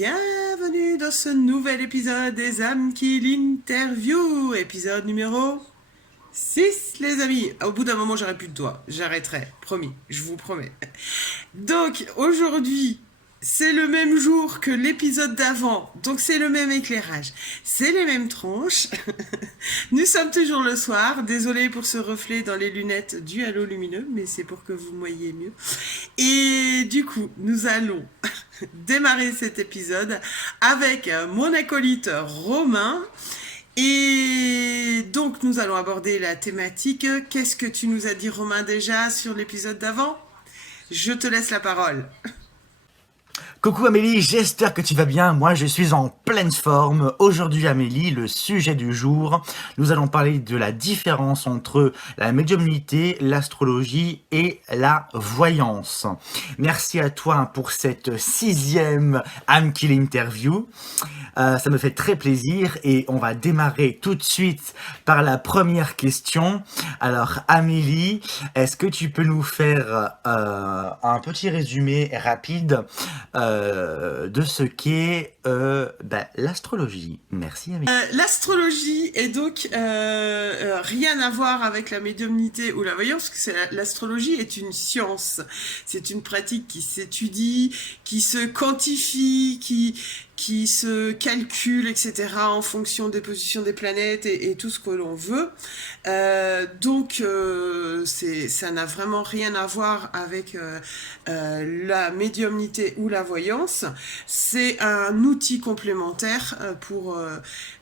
Bienvenue dans ce nouvel épisode des âmes qui l'interview, épisode numéro 6 les amis. Au bout d'un moment j'aurai plus de doigts, j'arrêterai, promis, je vous promets. Donc aujourd'hui, c'est le même jour que l'épisode d'avant, donc c'est le même éclairage, c'est les mêmes tronches. Nous sommes toujours le soir, désolé pour ce reflet dans les lunettes du halo lumineux, mais c'est pour que vous me voyiez mieux. Et du coup, nous allons démarrer cet épisode avec mon acolyte Romain. Et donc, nous allons aborder la thématique. Qu'est-ce que tu nous as dit, Romain, déjà sur l'épisode d'avant? Je te laisse la parole. Coucou Amélie, j'espère que tu vas bien, moi je suis en pleine forme. Aujourd'hui Amélie, le sujet du jour, nous allons parler de la différence entre la médiumnité, l'astrologie et la voyance. Merci à toi pour cette 6e âme kill interview. Ça me fait très plaisir et on va démarrer tout de suite par la première question. Alors Amélie, est-ce que tu peux nous faire un petit résumé rapide de ce qu'est l'astrologie? Merci Amélie. L'astrologie est donc rien à voir avec la médiumnité ou la voyance, parce que l'astrologie est une science. C'est une pratique qui s'étudie, qui se quantifie, qui se calcule, etc., en fonction des positions des planètes et tout ce que l'on veut. Donc, ça n'a vraiment rien à voir avec la médiumnité ou la voyance. C'est un outil complémentaire pour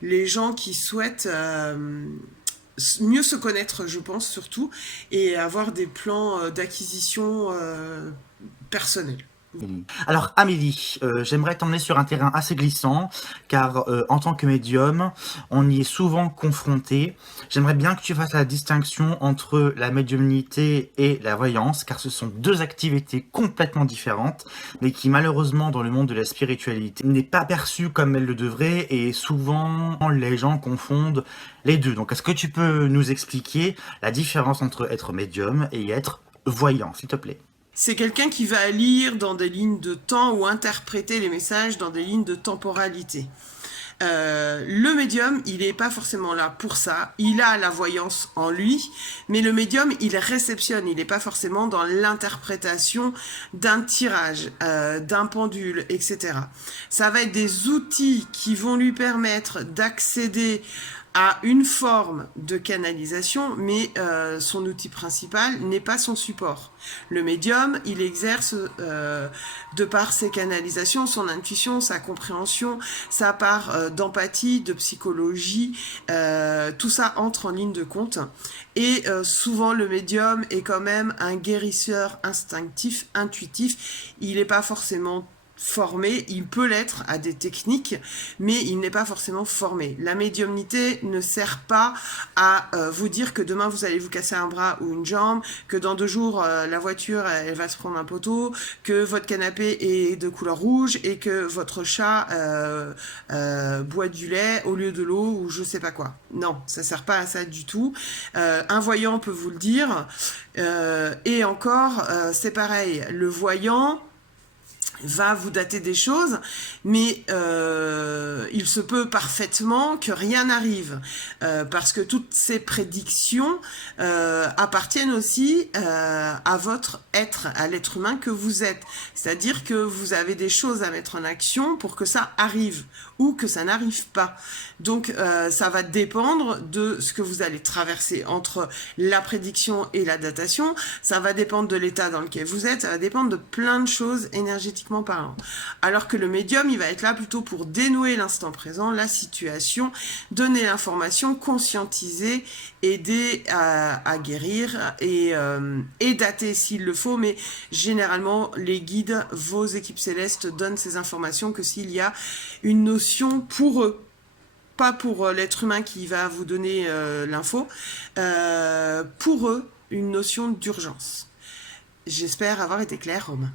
les gens qui souhaitent mieux se connaître, je pense, surtout, et avoir des plans d'acquisition personnels. Alors Amélie, j'aimerais t'emmener sur un terrain assez glissant, car en tant que médium, on y est souvent confronté. J'aimerais bien que tu fasses la distinction entre la médiumnité et la voyance, car ce sont deux activités complètement différentes, mais qui malheureusement dans le monde de la spiritualité n'est pas perçue comme elle le devrait, et souvent les gens confondent les deux. Donc est-ce que tu peux nous expliquer la différence entre être médium et être voyant, s'il te plaît? C'est quelqu'un qui va lire dans des lignes de temps ou interpréter les messages dans des lignes de temporalité. Le médium, il n'est pas forcément là pour ça. Il a la voyance en lui, mais le médium, il réceptionne. Il n'est pas forcément dans l'interprétation d'un tirage, d'un pendule, etc. Ça va être des outils qui vont lui permettre d'accéder à une forme de canalisation, mais son outil principal n'est pas son support. Le médium, il exerce de par ses canalisations, son intuition, sa compréhension, sa part d'empathie, de psychologie, tout ça entre en ligne de compte. Et souvent, le médium est quand même un guérisseur instinctif, intuitif. Il n'est pas forcément formé, il peut l'être à des techniques, mais il n'est pas forcément formé. La médiumnité ne sert pas à vous dire que demain vous allez vous casser un bras ou une jambe, que dans 2 jours la voiture elle va se prendre un poteau, que votre canapé est de couleur rouge et que votre chat boit du lait au lieu de l'eau ou je sais pas quoi. Non, ça sert pas à ça du tout. Un voyant peut vous le dire. Et encore, c'est pareil. Le voyant va vous dater des choses, mais il se peut parfaitement que rien n'arrive, parce que toutes ces prédictions appartiennent aussi à votre être, à l'être humain que vous êtes. C'est-à-dire que vous avez des choses à mettre en action pour que ça arrive, ou que ça n'arrive pas. Donc ça va dépendre de ce que vous allez traverser entre la prédiction et la datation, ça va dépendre de l'état dans lequel vous êtes, ça va dépendre de plein de choses énergétiquement parlant. Alors que le médium, il va être là plutôt pour dénouer l'instant présent, la situation, donner l'information, conscientiser, aider à guérir et dater s'il le faut, mais généralement les guides, vos équipes célestes donnent ces informations que s'il y a une notion pour eux, pas pour l'être humain qui va vous donner l'info, pour eux, une notion d'urgence. J'espère avoir été claire, Romain.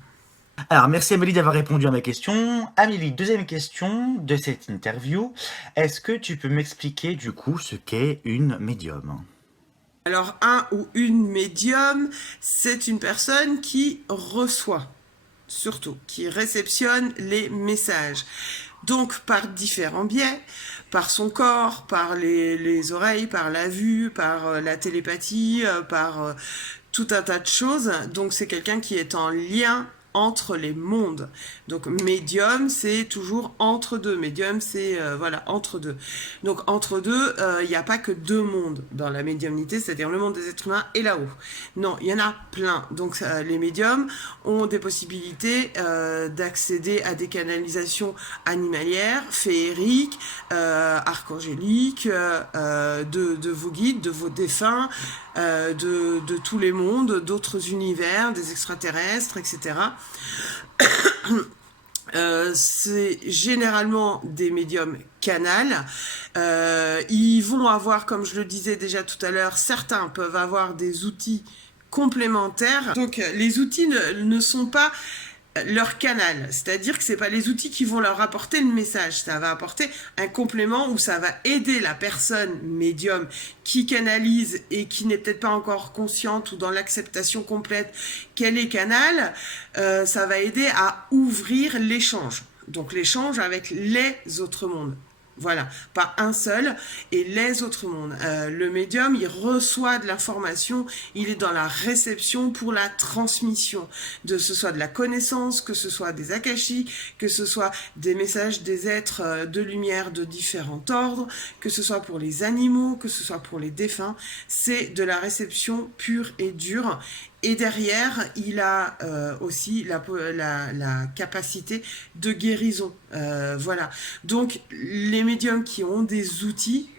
Alors, merci Amélie d'avoir répondu à ma question. Amélie, deuxième question de cette interview. Est-ce que tu peux m'expliquer du coup ce qu'est une médium? Alors, un ou une médium, c'est une personne qui reçoit. surtout, qui réceptionne les messages. Donc, par différents biais, par son corps, par les oreilles, par la vue, par la télépathie, par tout un tas de choses. Donc, c'est quelqu'un qui est en lien entre les mondes. Donc médium, c'est toujours entre deux. Médium, c'est voilà, entre deux. Donc entre deux, il n'y a pas que deux mondes dans la médiumnité, c'est-à-dire le monde des êtres humains et là-haut. Non, il y en a plein. Donc les médiums ont des possibilités d'accéder à des canalisations animalières, féeriques, archangéliques, de vos guides, de vos défunts, de tous les mondes, d'autres univers, des extraterrestres, etc. C'est généralement des médiums canals. Ils vont avoir, comme je le disais déjà tout à l'heure, certains peuvent avoir des outils complémentaires. Donc les outils ne sont pas leur canal, c'est-à-dire que c'est pas les outils qui vont leur apporter le message, ça va apporter un complément où ça va aider la personne médium qui canalise et qui n'est peut-être pas encore consciente ou dans l'acceptation complète qu'elle est canal, ça va aider à ouvrir l'échange, donc l'échange avec les autres mondes. Voilà, pas un seul, et les autres mondes. Le médium, il reçoit de l'information, il est dans la réception pour la transmission, que ce soit de la connaissance, que ce soit des akashis, que ce soit des messages des êtres de lumière de différents ordres, que ce soit pour les animaux, que ce soit pour les défunts. C'est de la réception pure et dure. Et derrière, il a aussi la capacité de guérison. Voilà. Donc, les médiums qui ont des outils,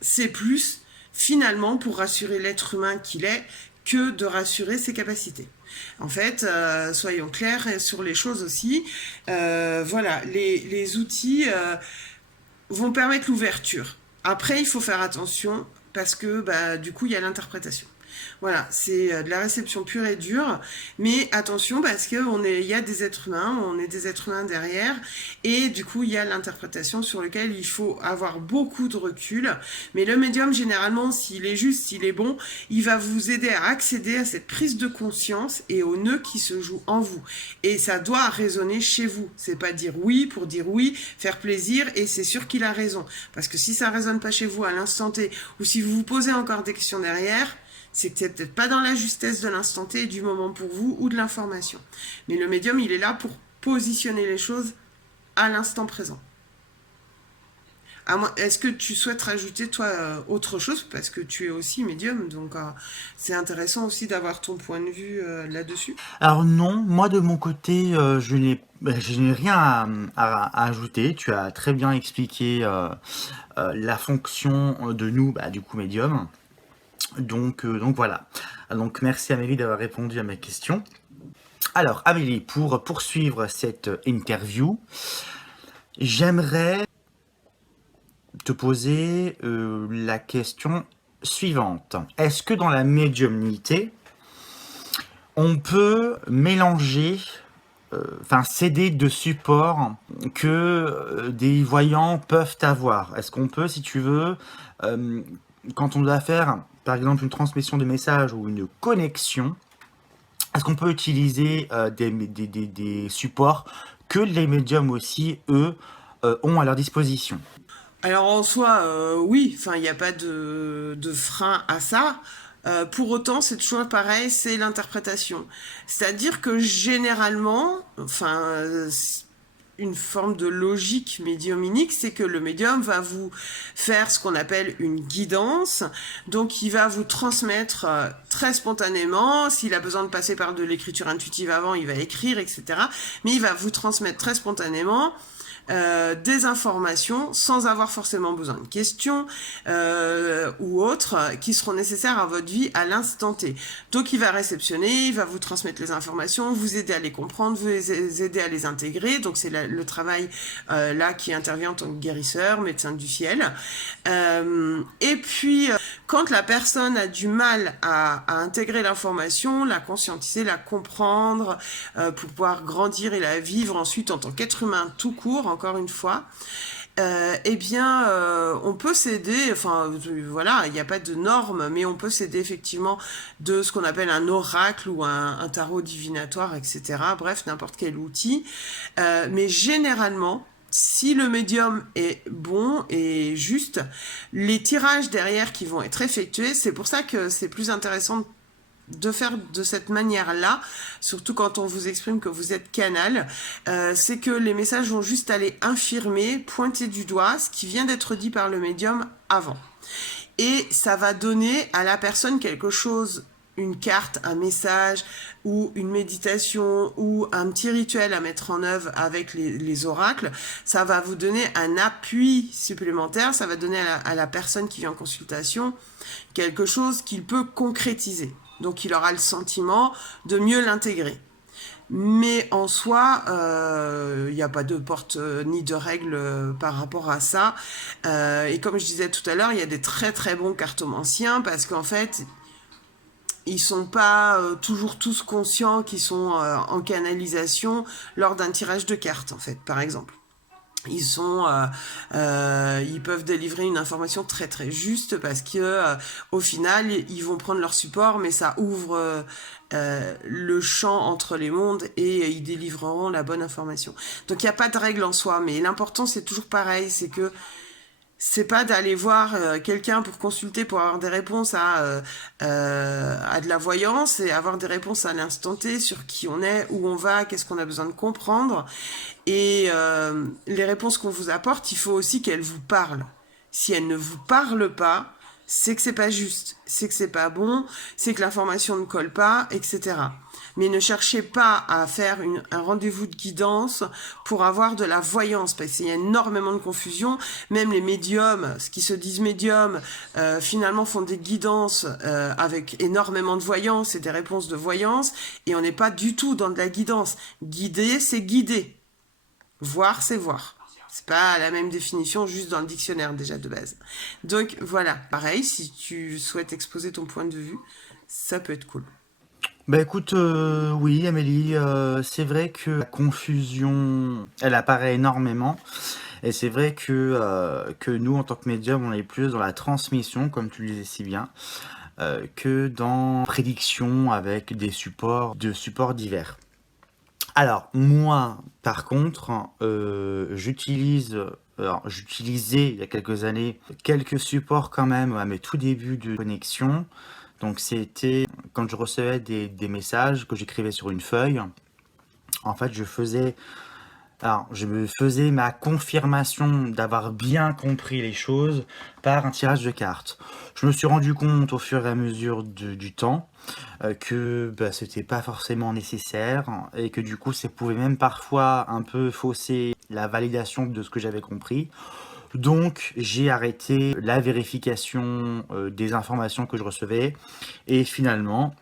c'est plus, finalement, pour rassurer l'être humain qu'il est, que de rassurer ses capacités. En fait, soyons clairs sur les choses aussi. Voilà, les outils vont permettre l'ouverture. Après, il faut faire attention parce que, du coup, il y a l'interprétation. Voilà, c'est de la réception pure et dure, mais attention parce que il y a des êtres humains, on est des êtres humains derrière, et du coup il y a l'interprétation sur laquelle il faut avoir beaucoup de recul. Mais le médium, généralement, s'il est juste, s'il est bon, il va vous aider à accéder à cette prise de conscience et au nœud qui se joue en vous. Et ça doit résonner chez vous. C'est pas dire oui pour dire oui, faire plaisir, et c'est sûr qu'il a raison. Parce que si ça résonne pas chez vous à l'instant T, ou si vous vous posez encore des questions derrière, c'est que c'est peut-être pas dans la justesse de l'instant T, du moment pour vous ou de l'information. Mais le médium, il est là pour positionner les choses à l'instant présent. Est-ce que tu souhaites rajouter, toi, autre chose? Parce que tu es aussi médium, donc c'est intéressant aussi d'avoir ton point de vue là-dessus. Alors non, moi de mon côté, je n'ai rien à ajouter. Tu as très bien expliqué la fonction de nous, du coup médium. Donc voilà. Donc merci Amélie d'avoir répondu à mes questions. Alors Amélie, pour poursuivre cette interview, j'aimerais te poser la question suivante. Est-ce que dans la médiumnité, on peut mélanger, s'aider de supports que des voyants peuvent avoir? Est-ce qu'on peut, si tu veux, quand on doit faire par exemple une transmission de message ou une connexion, est-ce qu'on peut utiliser des supports que les médiums aussi, eux, ont à leur disposition? Alors en soi, oui, il n'y a pas de frein à ça. Pour autant, c'est toujours pareil, c'est l'interprétation. C'est-à-dire que généralement, une forme de logique médiuminique, c'est que le médium va vous faire ce qu'on appelle une guidance. Donc, il va vous transmettre très spontanément. S'il a besoin de passer par de l'écriture intuitive avant, il va écrire, etc. Mais il va vous transmettre très spontanément des informations sans avoir forcément besoin de questions ou autres qui seront nécessaires à votre vie à l'instant T. Donc il va réceptionner, il va vous transmettre les informations, vous aider à les comprendre, vous aider à les intégrer. Donc c'est le travail là qui intervient en tant que guérisseur, médecin du ciel. Et puis quand la personne a du mal à intégrer l'information, la conscientiser, la comprendre pour pouvoir grandir et la vivre ensuite en tant qu'être humain tout court, encore une fois, eh bien, on peut s'aider, enfin, voilà, il n'y a pas de normes, mais on peut s'aider effectivement de ce qu'on appelle un oracle ou un tarot divinatoire, etc. Bref, n'importe quel outil. Mais généralement, si le médium est bon et juste, les tirages derrière qui vont être effectués, c'est pour ça que c'est plus intéressant de faire de cette manière-là, surtout quand on vous exprime que vous êtes canal, c'est que les messages vont juste aller infirmer, pointer du doigt ce qui vient d'être dit par le médium avant. Et ça va donner à la personne quelque chose, une carte, un message, ou une méditation, ou un petit rituel à mettre en œuvre avec les oracles. Ça va vous donner un appui supplémentaire, ça va donner à la personne qui vient en consultation quelque chose qu'il peut concrétiser. Donc il aura le sentiment de mieux l'intégrer. Mais en soi, il n'y a pas de porte ni de règle par rapport à ça. Et comme je disais tout à l'heure, il y a des très très bons cartomanciens parce qu'en fait, ils sont pas toujours tous conscients qu'ils sont en canalisation lors d'un tirage de cartes, en fait, par exemple. Ils peuvent délivrer une information très très juste parce que au final ils vont prendre leur support, mais ça ouvre le champ entre les mondes et ils délivreront la bonne information. Donc il n'y a pas de règle en soi, mais l'important c'est toujours pareil, c'est que c'est pas d'aller voir quelqu'un pour consulter pour avoir des réponses à de la voyance et avoir des réponses à l'instant T sur qui on est, où on va, qu'est-ce qu'on a besoin de comprendre. Et les réponses qu'on vous apporte, il faut aussi qu'elles vous parlent. Si elles ne vous parlent pas, c'est que c'est pas juste, c'est que c'est pas bon, c'est que l'information ne colle pas, etc. Mais ne cherchez pas à faire un rendez-vous de guidance pour avoir de la voyance, parce qu'il y a énormément de confusion. Même les médiums, ce qui se disent médiums, finalement font des guidances avec énormément de voyance et des réponses de voyance, et on n'est pas du tout dans de la guidance. Guider, c'est guider. Voir, c'est voir. C'est pas la même définition juste dans le dictionnaire déjà de base. Donc voilà, pareil, si tu souhaites exposer ton point de vue, ça peut être cool. Bah écoute, oui Amélie, c'est vrai que la confusion, elle apparaît énormément. Et c'est vrai que nous, en tant que médium, on est plus dans la transmission, comme tu le disais si bien, que dans la prédiction avec des supports divers. Alors, moi, par contre, j'utilisais il y a quelques années quelques supports quand même à mes tout débuts de connexion. Donc, c'était quand je recevais des messages que j'écrivais sur une feuille. En fait, je me faisais ma confirmation d'avoir bien compris les choses par un tirage de cartes. Je me suis rendu compte au fur et à mesure du temps que c'était pas forcément nécessaire et que du coup ça pouvait même parfois un peu fausser la validation de ce que j'avais compris. Donc j'ai arrêté la vérification des informations que je recevais et finalement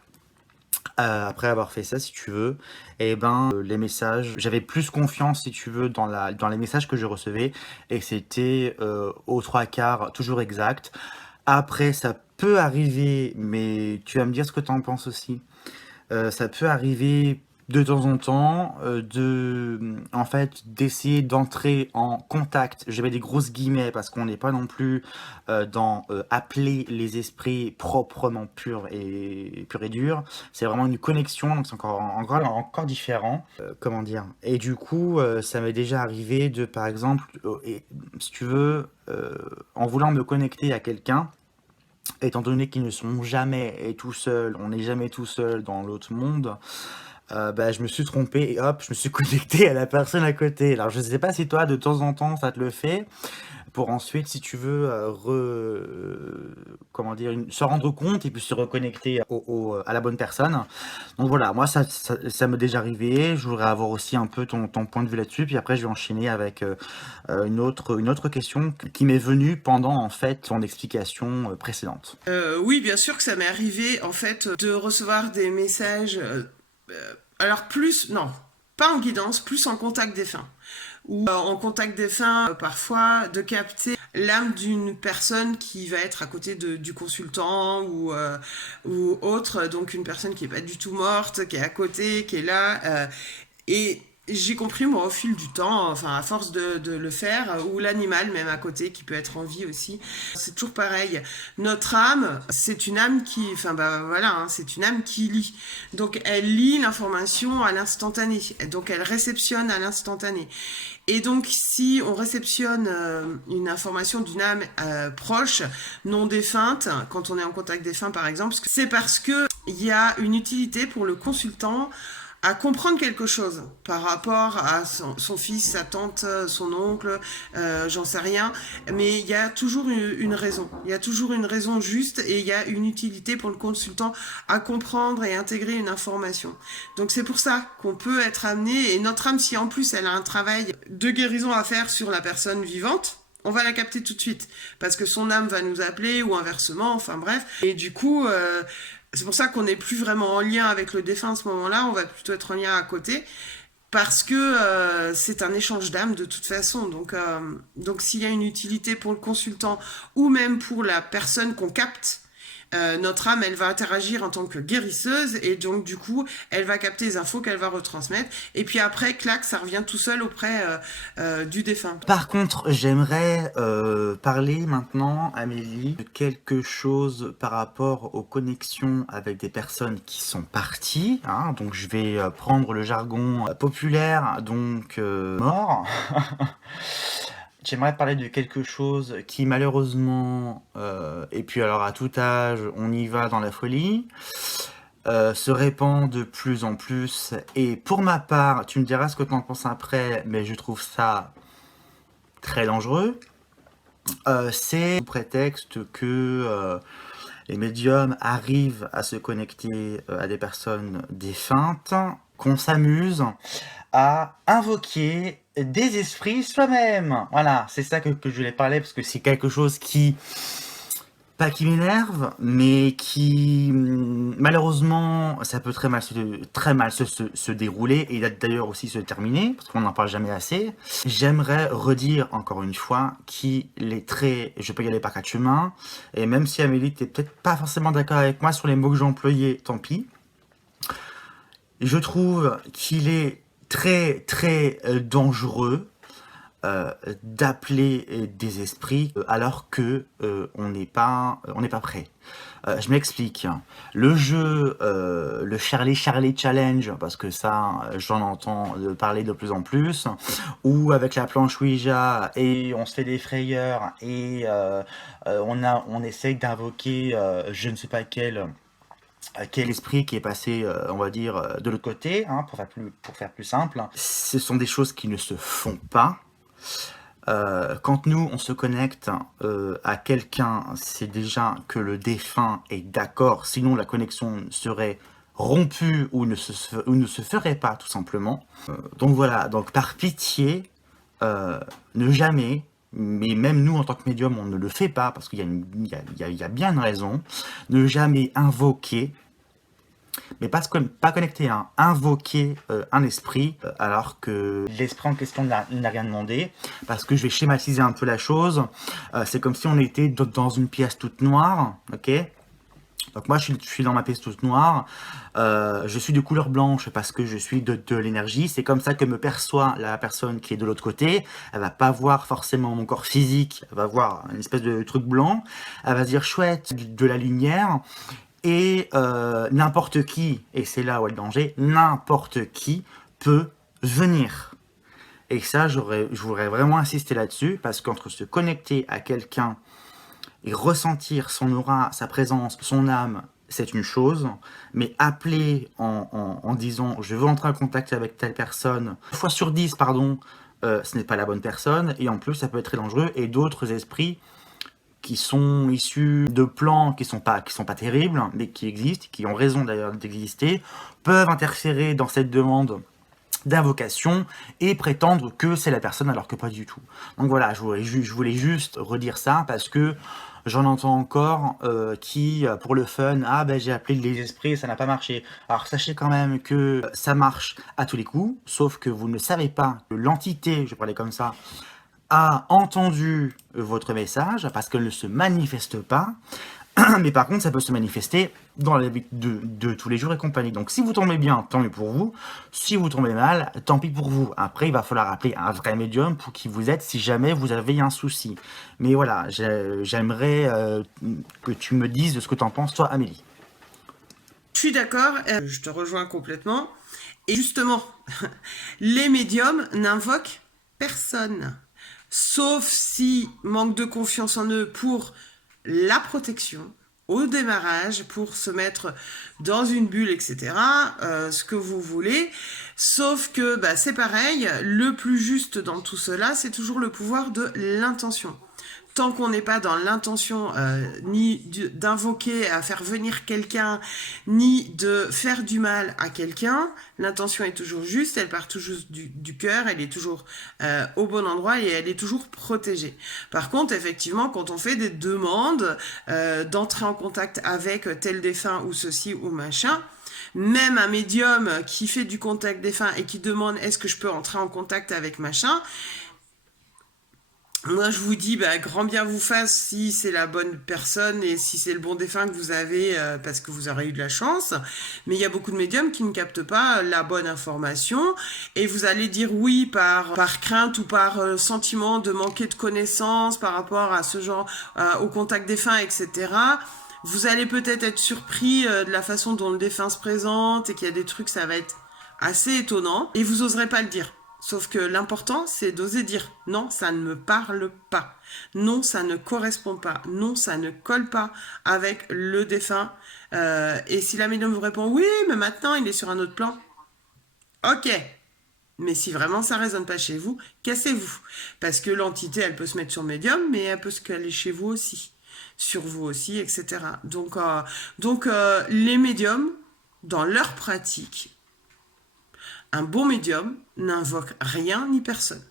après avoir fait ça, si tu veux, les messages, j'avais plus confiance, si tu veux, dans les messages que je recevais, et c'était aux trois quarts toujours exact. Après, ça peut arriver, mais tu vas me dire ce que tu en penses aussi. Ça peut arriver de temps en temps en fait, d'essayer d'entrer en contact. Je mets des grosses guillemets parce qu'on n'est pas non plus dans appeler les esprits proprement purs et durs. C'est vraiment une connexion, donc c'est encore différent. Comment dire? Et du coup, ça m'est déjà arrivé de, par exemple, si tu veux, en voulant me connecter à quelqu'un, étant donné qu'ils ne sont jamais tout seuls, on n'est jamais tout seul dans l'autre monde, je me suis trompé et hop, je me suis connecté à la personne à côté. Alors je sais pas si toi, de temps en temps, ça te le fait, pour ensuite, si tu veux, comment dire, se rendre compte et puis se reconnecter à la bonne personne. Donc voilà, moi ça m'est déjà arrivé. Je voudrais avoir aussi un peu ton point de vue là-dessus. Puis après, je vais enchaîner avec une autre question qui m'est venue pendant en fait ton explication précédente. Oui, bien sûr que ça m'est arrivé en fait de recevoir des messages. Alors plus, non, pas en guidance, plus en contact défunt. Ou en contact défunt, parfois de capter l'âme d'une personne qui va être à côté du consultant ou autre, donc une personne qui est pas du tout morte, qui est à côté, qui est là. Et J'ai compris, moi, au fil du temps, enfin, à force de le faire, ou l'animal, même à côté, qui peut être en vie aussi. C'est toujours pareil. Notre âme, c'est une âme qui, enfin, bah voilà, hein, c'est une âme qui lit. Donc, elle lit l'information à l'instantané. Donc, elle réceptionne à l'instantané. Et donc, si on réceptionne une information d'une âme proche, non défunte, quand on est en contact défunt, par exemple, c'est parce que il y a une utilité pour le consultant à comprendre quelque chose par rapport à son fils, sa tante, son oncle, j'en sais rien. Mais il y a toujours une raison. Il y a toujours une raison juste et il y a une utilité pour le consultant à comprendre et intégrer une information. Donc c'est pour ça qu'on peut être amené, et notre âme, si en plus elle a un travail de guérison à faire sur la personne vivante, on va la capter tout de suite parce que son âme va nous appeler ou inversement, enfin bref. Et du coup, c'est pour ça qu'on n'est plus vraiment en lien avec le défunt à ce moment-là, on va plutôt être en lien à côté parce que c'est un échange d'âme de toute façon. Donc s'il y a une utilité pour le consultant ou même pour la personne qu'on capte, notre âme, elle va interagir en tant que guérisseuse et donc du coup, elle va capter les infos qu'elle va retransmettre. Et puis après, clac, ça revient tout seul auprès du défunt. Par contre, j'aimerais parler maintenant, Amélie, de quelque chose par rapport aux connexions avec des personnes qui sont parties. Hein. Donc, je vais prendre le jargon populaire, donc mort. J'aimerais parler de quelque chose qui malheureusement, et puis alors à tout âge, on y va dans la folie, se répand de plus en plus. Et pour ma part, tu me diras ce que tu en penses après, mais je trouve ça très dangereux. C'est sous prétexte que les médiums arrivent à se connecter à des personnes défuntes, qu'on s'amuse à invoquer des esprits soi-même. Voilà, c'est ça que je voulais parler, parce que c'est quelque chose qui, pas qui m'énerve, mais qui, malheureusement, ça peut très mal se dérouler, et d'ailleurs aussi se terminer, parce qu'on n'en parle jamais assez. J'aimerais redire encore une fois qu'il est très... Je peux y aller par quatre chemins, et même si Amélie, t'es peut-être pas forcément d'accord avec moi sur les mots que j'ai employés, tant pis. Je trouve qu'il est très très dangereux d'appeler des esprits alors que on n'est pas prêt. Je m'explique. Le jeu, le Charlie Challenge, parce que ça, j'en entends parler de plus en plus, ou avec la planche Ouija et on se fait des frayeurs et on essaye d'invoquer je ne sais pas quel esprit qui est passé, on va dire, de l'autre côté, hein, pour faire plus simple. Ce sont des choses qui ne se font pas. Quand nous, on se connecte à quelqu'un, c'est déjà que le défunt est d'accord, sinon la connexion serait rompue ou ne se ferait pas, tout simplement. Donc voilà, donc par pitié, ne jamais, mais même nous en tant que médium, on ne le fait pas, parce qu'il y a bien une raison, ne jamais invoquer, mais pas connecter, hein, invoquer un esprit, alors que l'esprit en question n'a rien demandé, parce que je vais schématiser un peu la chose, c'est comme si on était dans une pièce toute noire, ok ? Donc moi je suis dans ma pièce toute noire, je suis de couleur blanche parce que je suis de l'énergie, c'est comme ça que me perçoit la personne qui est de l'autre côté, elle va pas voir forcément mon corps physique, elle va voir une espèce de truc blanc, elle va se dire chouette, de la lumière, et n'importe qui, et c'est là où est le danger, n'importe qui peut venir. Et ça, je voudrais vraiment insister là-dessus, parce qu'entre se connecter à quelqu'un et ressentir son aura, sa présence, son âme, c'est une chose, mais appeler en disant « je veux entrer en contact avec telle personne », fois sur 10, pardon, ce n'est pas la bonne personne, et en plus ça peut être très dangereux, et d'autres esprits qui sont issus de plans qui sont pas terribles, mais qui existent, qui ont raison d'ailleurs d'exister, peuvent interférer dans cette demande d'invocation et prétendre que c'est la personne alors que pas du tout. Donc voilà, je voulais juste redire ça parce que j'en entends encore qui, pour le fun, ah ben j'ai appelé les esprits, ça n'a pas marché. Alors sachez quand même que ça marche à tous les coups, sauf que vous ne savez pas que l'entité, je vais parler comme ça, a entendu votre message parce qu'elle ne se manifeste pas. Mais par contre, ça peut se manifester dans la vie de tous les jours et compagnie. Donc si vous tombez bien, tant mieux pour vous. Si vous tombez mal, tant pis pour vous. Après, il va falloir appeler un vrai médium pour qu'il vous aide si jamais vous avez un souci. Mais voilà, j'aimerais que tu me dises de ce que tu en penses, toi, Amélie. Je suis d'accord, je te rejoins complètement. Et justement, les médiums n'invoquent personne, sauf si manque de confiance en eux pour la protection au démarrage, pour se mettre dans une bulle, etc. Ce que vous voulez. Sauf que bah, c'est pareil, le plus juste dans tout cela, c'est toujours le pouvoir de l'intention. Tant qu'on n'est pas dans l'intention ni d'invoquer à faire venir quelqu'un, ni de faire du mal à quelqu'un, l'intention est toujours juste, elle part toujours du cœur, elle est toujours au bon endroit et elle est toujours protégée. Par contre, effectivement, quand on fait des demandes d'entrer en contact avec tel défunt ou ceci ou machin, même un médium qui fait du contact défunt et qui demande est-ce que je peux entrer en contact avec machin, moi, je vous dis, bah, grand bien vous fasse si c'est la bonne personne et si c'est le bon défunt que vous avez parce que vous aurez eu de la chance. Mais il y a beaucoup de médiums qui ne captent pas la bonne information et vous allez dire oui par crainte ou par sentiment de manquer de connaissances par rapport à ce genre, au contact défunt, etc. Vous allez peut-être être surpris de la façon dont le défunt se présente et qu'il y a des trucs, ça va être assez étonnant et vous oserez pas le dire. Sauf que l'important, c'est d'oser dire non, ça ne me parle pas. Non, ça ne correspond pas. Non, ça ne colle pas avec le défunt. Et si la médium vous répond oui, mais maintenant il est sur un autre plan. Ok. Mais si vraiment ça résonne pas chez vous, cassez-vous. Parce que l'entité, elle peut se mettre sur le médium, mais elle peut se caler chez vous aussi. Sur vous aussi, etc. Donc les médiums, dans leur pratique, un bon médium n'invoque rien ni personne.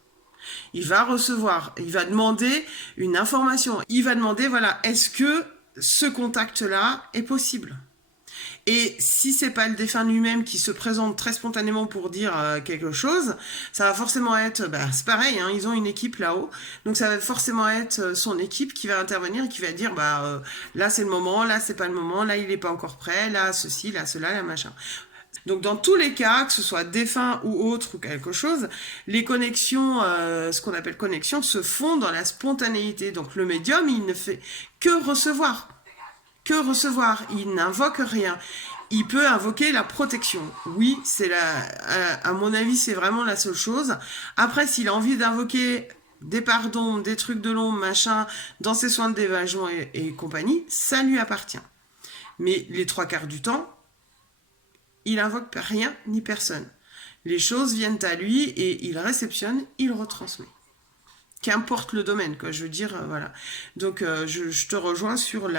Il va recevoir, il va demander une information. Il va demander, voilà, est-ce que ce contact-là est possible ? Et si c'est pas le défunt lui-même qui se présente très spontanément pour dire quelque chose, ça va forcément être, bah, c'est pareil, hein, ils ont une équipe là-haut, donc ça va forcément être son équipe qui va intervenir et qui va dire, bah là c'est le moment, là c'est pas le moment, là il est pas encore prêt, là ceci, là cela, là machin. Donc dans tous les cas, que ce soit défunt ou autre ou quelque chose, les connexions, ce qu'on appelle connexions, se font dans la spontanéité. Donc le médium, il ne fait que recevoir. Que recevoir. Il n'invoque rien. Il peut invoquer la protection. Oui, à mon avis, c'est vraiment la seule chose. Après, s'il a envie d'invoquer des pardons, des trucs de l'ombre, machin, dans ses soins de dévagement et compagnie, ça lui appartient. Mais les 3/4 du temps, il invoque rien ni personne. Les choses viennent à lui et il réceptionne, il retransmet. Qu'importe le domaine, quoi. Je veux dire, voilà. Donc, je te rejoins sur le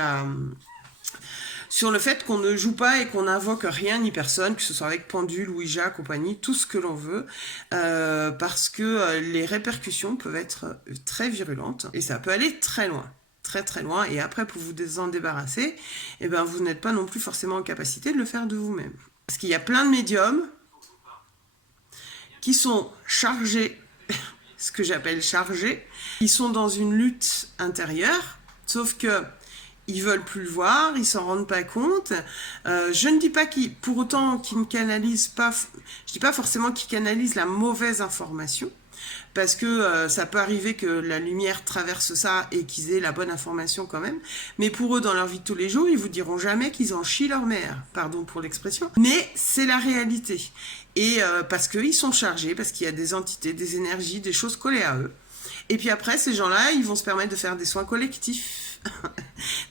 fait qu'on ne joue pas et qu'on n'invoque rien ni personne, que ce soit avec pendule, ouija, compagnie, tout ce que l'on veut, parce que les répercussions peuvent être très virulentes et ça peut aller très loin. Très très loin, et après pour vous en débarrasser, eh ben, vous n'êtes pas non plus forcément en capacité de le faire de vous-même. Parce qu'il y a plein de médiums qui sont chargés, ce que j'appelle chargés, ils sont dans une lutte intérieure, sauf que ils veulent plus le voir, ils s'en rendent pas compte. Je ne dis pas pour autant qu'ils ne canalisent pas, je dis pas forcément qu'ils canalisent la mauvaise information, parce que ça peut arriver que la lumière traverse ça et qu'ils aient la bonne information quand même. Mais pour eux, dans leur vie de tous les jours, ils vous diront jamais qu'ils en chient leur mère. Pardon pour l'expression. Mais c'est la réalité. Et parce qu'ils sont chargés, parce qu'il y a des entités, des énergies, des choses collées à eux. Et puis après, ces gens-là, ils vont se permettre de faire des soins collectifs.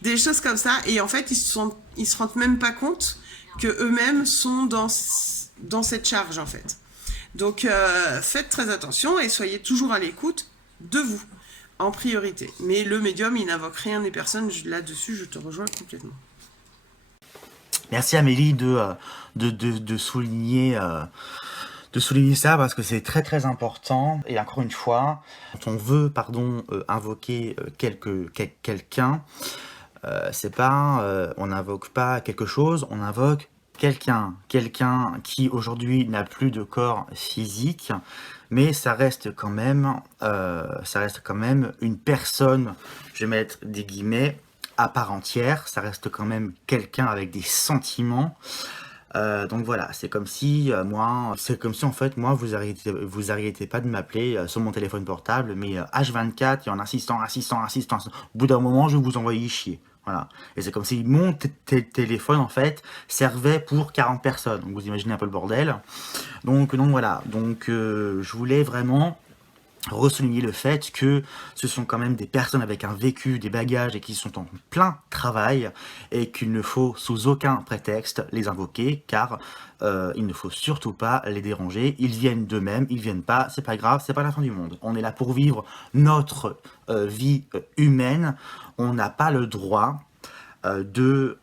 Des choses comme ça. Et en fait, ils se rendent même pas compte que eux-mêmes sont dans cette charge, en fait. Donc, faites très attention et soyez toujours à l'écoute de vous, en priorité. Mais le médium, il n'invoque rien ni personne. Là-dessus, je te rejoins complètement. Merci Amélie de souligner ça parce que c'est très très important. Et encore une fois, quand on veut invoquer quelqu'un, c'est pas on n'invoque pas quelque chose, on invoque quelqu'un qui aujourd'hui n'a plus de corps physique, mais ça reste quand même une personne, je vais mettre des guillemets, à part entière, ça reste quand même quelqu'un avec des sentiments. Donc voilà, c'est comme si en fait moi vous arrêtez pas de m'appeler sur mon téléphone portable, mais H24 et en insistant. Au bout d'un moment, je vais vous envoyer chier. Voilà. Et c'est comme si mon téléphone en fait servait pour 40 personnes. Donc vous imaginez un peu le bordel. Donc voilà. Donc je voulais vraiment ressouligner le fait que ce sont quand même des personnes avec un vécu, des bagages et qui sont en plein travail et qu'il ne faut sous aucun prétexte les invoquer car il ne faut surtout pas les déranger. Ils viennent d'eux-mêmes, ils viennent pas, c'est pas grave, c'est pas la fin du monde. On est là pour vivre notre vie humaine. On n'a pas le droit de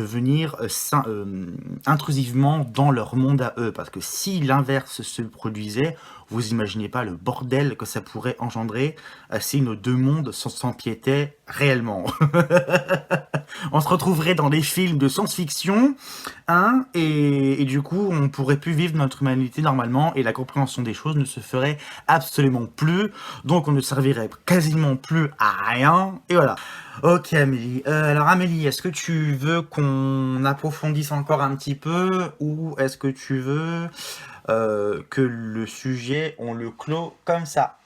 venir intrusivement dans leur monde à eux. Parce que si l'inverse se produisait, vous imaginez pas le bordel que ça pourrait engendrer si nos deux mondes s'empiétaient réellement. On se retrouverait dans des films de science-fiction, hein, et du coup, on pourrait plus vivre notre humanité normalement, et la compréhension des choses ne se ferait absolument plus, donc on ne servirait quasiment plus à rien, et voilà. Ok Amélie, alors Amélie, est-ce que tu veux qu'on approfondisse encore un petit peu, ou est-ce que tu veux que le sujet, on le clôt comme ça?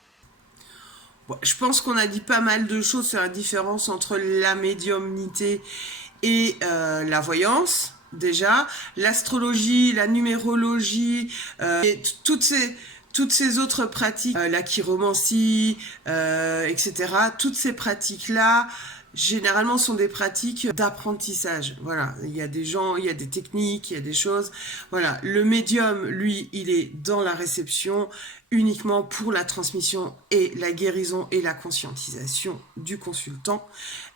Bon, je pense qu'on a dit pas mal de choses sur la différence entre la médiumnité et la voyance. Déjà, l'astrologie, la numérologie, et toutes ces autres pratiques, la chiromancie, etc. Toutes ces pratiques-là, généralement, sont des pratiques d'apprentissage. Voilà, il y a des gens, il y a des techniques, il y a des choses. Voilà, le médium, lui, il est dans la réception uniquement pour la transmission et la guérison et la conscientisation du consultant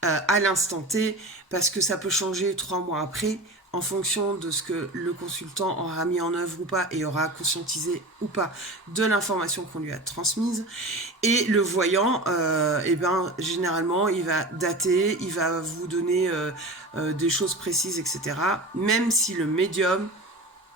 à l'instant T, parce que ça peut changer 3 mois après en fonction de ce que le consultant aura mis en œuvre ou pas et aura conscientisé ou pas de l'information qu'on lui a transmise. Et le voyant, généralement, il va dater, il va vous donner des choses précises, etc. Même si le médium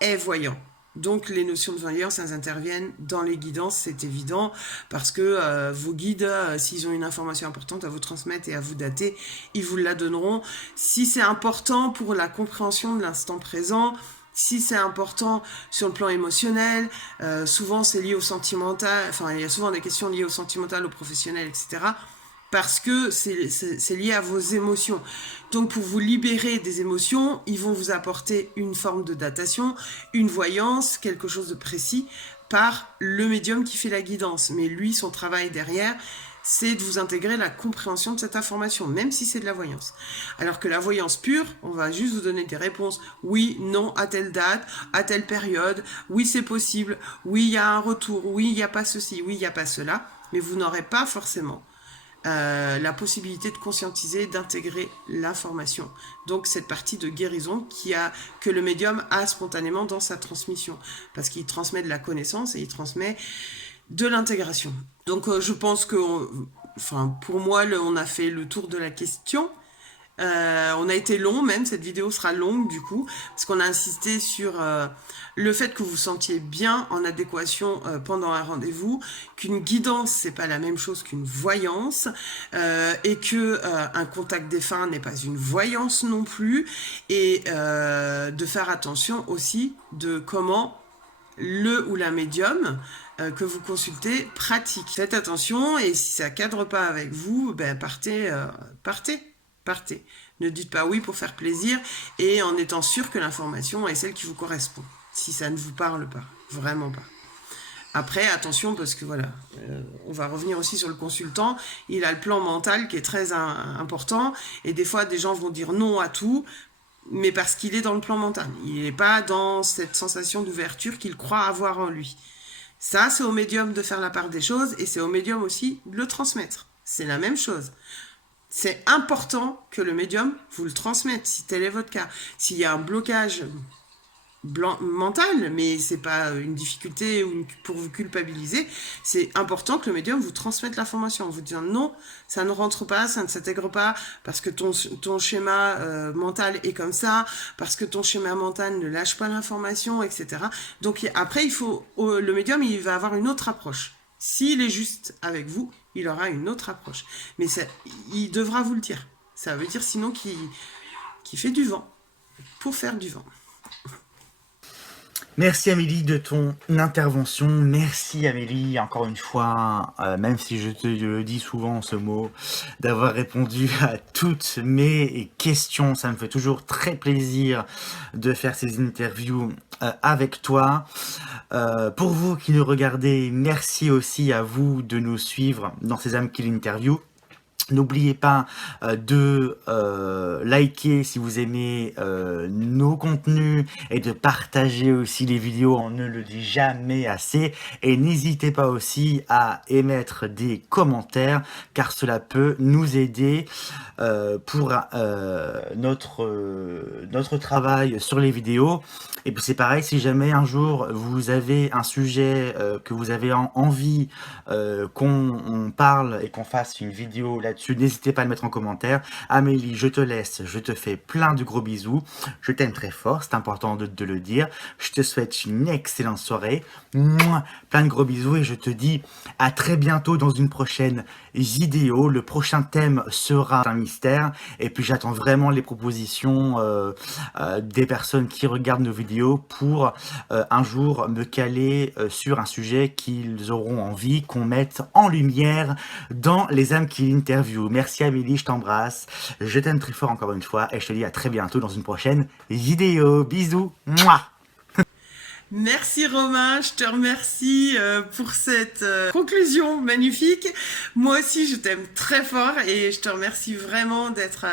est voyant. Donc les notions de voyance, elles interviennent dans les guidances, c'est évident, parce que vos guides, s'ils ont une information importante à vous transmettre et à vous dater, ils vous la donneront. Si c'est important pour la compréhension de l'instant présent, si c'est important sur le plan émotionnel, souvent c'est lié au sentimental, enfin il y a souvent des questions liées au sentimental, au professionnel, etc., parce que c'est lié à vos émotions. Donc pour vous libérer des émotions, ils vont vous apporter une forme de datation, une voyance, quelque chose de précis par le médium qui fait la guidance. Mais lui, son travail derrière, c'est de vous intégrer la compréhension de cette information, même si c'est de la voyance. Alors que la voyance pure, on va juste vous donner des réponses. Oui, non, à telle date, à telle période. Oui, c'est possible. Oui, il y a un retour. Oui, il n'y a pas ceci. Oui, il n'y a pas cela. Mais vous n'aurez pas forcément la possibilité de conscientiser, d'intégrer l'information. Donc cette partie de guérison que le médium a spontanément dans sa transmission, parce qu'il transmet de la connaissance et il transmet de l'intégration. Donc je pense que, pour moi, on a fait le tour de la question. On a été long, même cette vidéo sera longue du coup, parce qu'on a insisté sur le fait que vous vous sentiez bien en adéquation pendant un rendez-vous, qu'une guidance c'est pas la même chose qu'une voyance, et que un contact défunt n'est pas une voyance non plus, et de faire attention aussi de comment le ou la médium que vous consultez pratique. Faites attention, et si ça cadre pas avec vous, partez. Ne dites pas oui pour faire plaisir et en étant sûr que l'information est celle qui vous correspond. Si ça ne vous parle pas, vraiment pas. Après, attention, parce que voilà, on va revenir aussi sur le consultant. Il a le plan mental qui est très important. Et des fois, des gens vont dire non à tout, mais parce qu'il est dans le plan mental. Il n'est pas dans cette sensation d'ouverture qu'il croit avoir en lui. Ça, c'est au médium de faire la part des choses et c'est au médium aussi de le transmettre. C'est la même chose. C'est important que le médium vous le transmette, si tel est votre cas. S'il y a un blocage mental, mais c'est pas une difficulté ou pour vous culpabiliser, c'est important que le médium vous transmette l'information en vous disant non, ça ne rentre pas, ça ne s'intègre pas, parce que ton schéma mental est comme ça, parce que ton schéma mental ne lâche pas l'information, etc. Donc après, le médium, il va avoir une autre approche. S'il est juste avec vous, il aura une autre approche. Mais ça, il devra vous le dire. Ça veut dire sinon qu'il fait du vent, pour faire du vent. Merci Amélie de ton intervention. Merci Amélie, encore une fois, même si je te le dis souvent ce mot, d'avoir répondu à toutes mes questions. Ça me fait toujours très plaisir de faire ces interviews avec toi. Pour vous qui nous regardez, merci aussi à vous de nous suivre dans ces âmes qui l'interview. N'oubliez pas de liker si vous aimez nos contenus et de partager aussi les vidéos, on ne le dit jamais assez. Et n'hésitez pas aussi à émettre des commentaires car cela peut nous aider pour notre travail sur les vidéos. Et puis c'est pareil, si jamais un jour vous avez un sujet que vous avez envie qu'on parle et qu'on fasse une vidéo là-dessus, n'hésitez pas à le mettre en commentaire. Amélie, je te laisse, je te fais plein de gros bisous. Je t'aime très fort, c'est important de le dire. Je te souhaite une excellente soirée. Mouah, plein de gros bisous et je te dis à très bientôt dans une prochaine vidéo. Le prochain thème sera un mystère et puis j'attends vraiment les propositions des personnes qui regardent nos vidéos pour un jour me caler sur un sujet qu'ils auront envie qu'on mette en lumière dans les âmes qui l'interviewent. Merci Amélie, je t'embrasse, je t'aime très fort encore une fois et je te dis à très bientôt dans une prochaine vidéo. Bisous. Mouah. Merci Romain, je te remercie pour cette conclusion magnifique. Moi aussi, je t'aime très fort et je te remercie vraiment d'être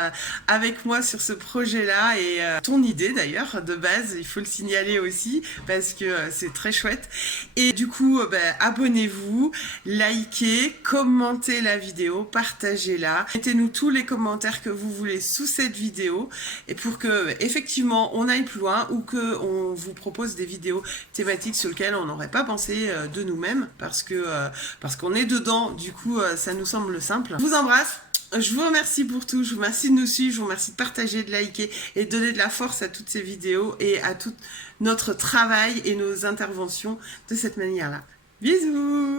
avec moi sur ce projet-là et ton idée d'ailleurs de base, il faut le signaler aussi parce que c'est très chouette. Et du coup, abonnez-vous, likez, commentez la vidéo, partagez-la, mettez-nous tous les commentaires que vous voulez sous cette vidéo et pour que effectivement on aille plus loin ou que on vous propose des vidéos thématiques sur lesquelles on n'aurait pas pensé de nous-mêmes parce qu'on est dedans, du coup ça nous semble simple. Je vous embrasse, je vous remercie pour tout, je vous remercie de nous suivre, je vous remercie de partager, de liker et de donner de la force à toutes ces vidéos et à tout notre travail et nos interventions de cette manière-là. Bisous!